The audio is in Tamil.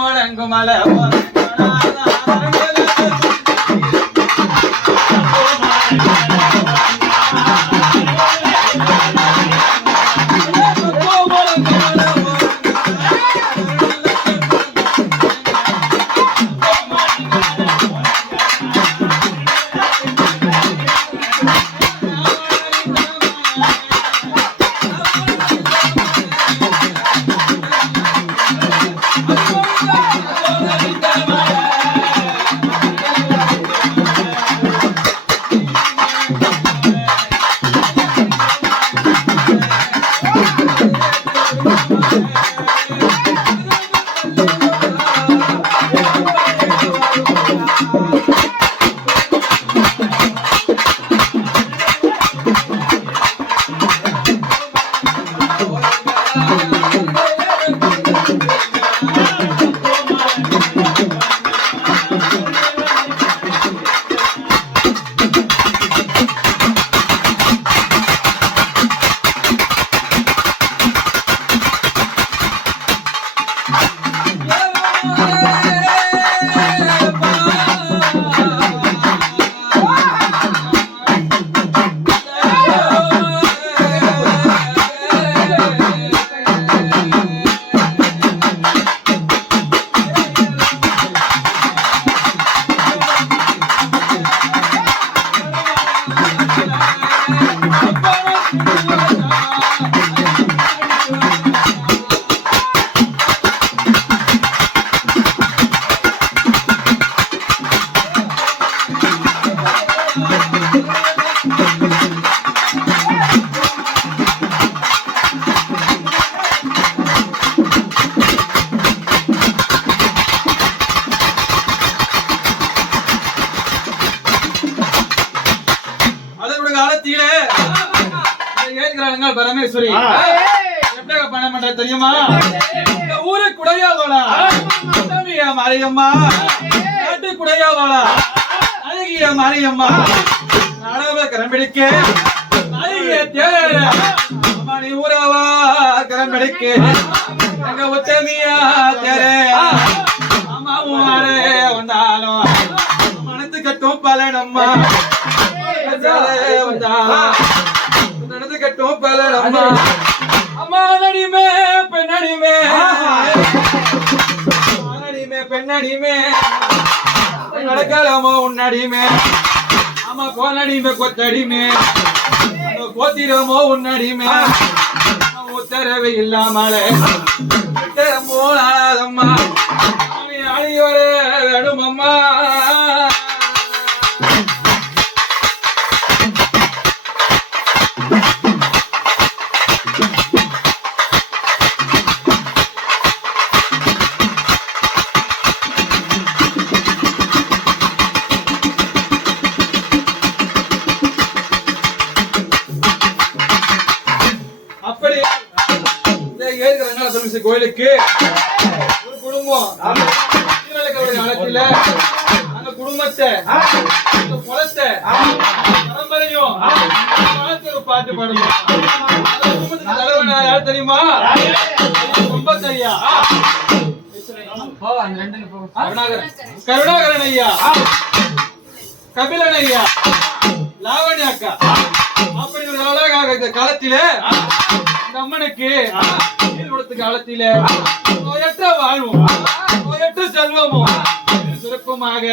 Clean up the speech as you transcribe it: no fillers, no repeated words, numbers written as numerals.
முழங்குமலை பரமேஸ்வரி எப்படி பண்ண மாட்டா தெரியுமா? ஊரு குடையாதோளா மாரியம்மா, நாட்டு குடையாதோளா அழகிய மாரியம்மா, நாடக கரம்பிடிக்க அழகிய தேர மணி ஊரவா கரம்பிடிக்க எங்க உத்தமியா தேர அம்மாவும் ஆரே வந்தாலும் மனத்து கட்டும் பலனம்மா நடந்து கட்டும் பலனம்மா அம்மா நடிமே பெண்ணடிமே பெண்ணடிமே நடக்கலாமோ உன்னடிமே அம்மா கோலடிமே கொத்தடிமே கோத்திரமோ உன்னடிமே உத்தரவு இல்லாமலே மூலாதம்மா அழியோரே வேணும் அம்மா. கோயிலுக்கு ஒரு குடும்பம் காலத்துல அந்த குடும்பத்தை குலத்தை பரம்பரையும் பாட்டு பாடணும். தலைவன் யார் தெரியுமா? ஐயா, கருணாகரன் ஐயா, கபிலன் ஐயா, லாவணி அக்கா அப்படி ஒரு அழகாக காலத்திலே இந்த அம்மனுக்கு காலத்தில நோயற்ற வாழ்வும் நோயற்ற செல்வமும் சுருக்கமாக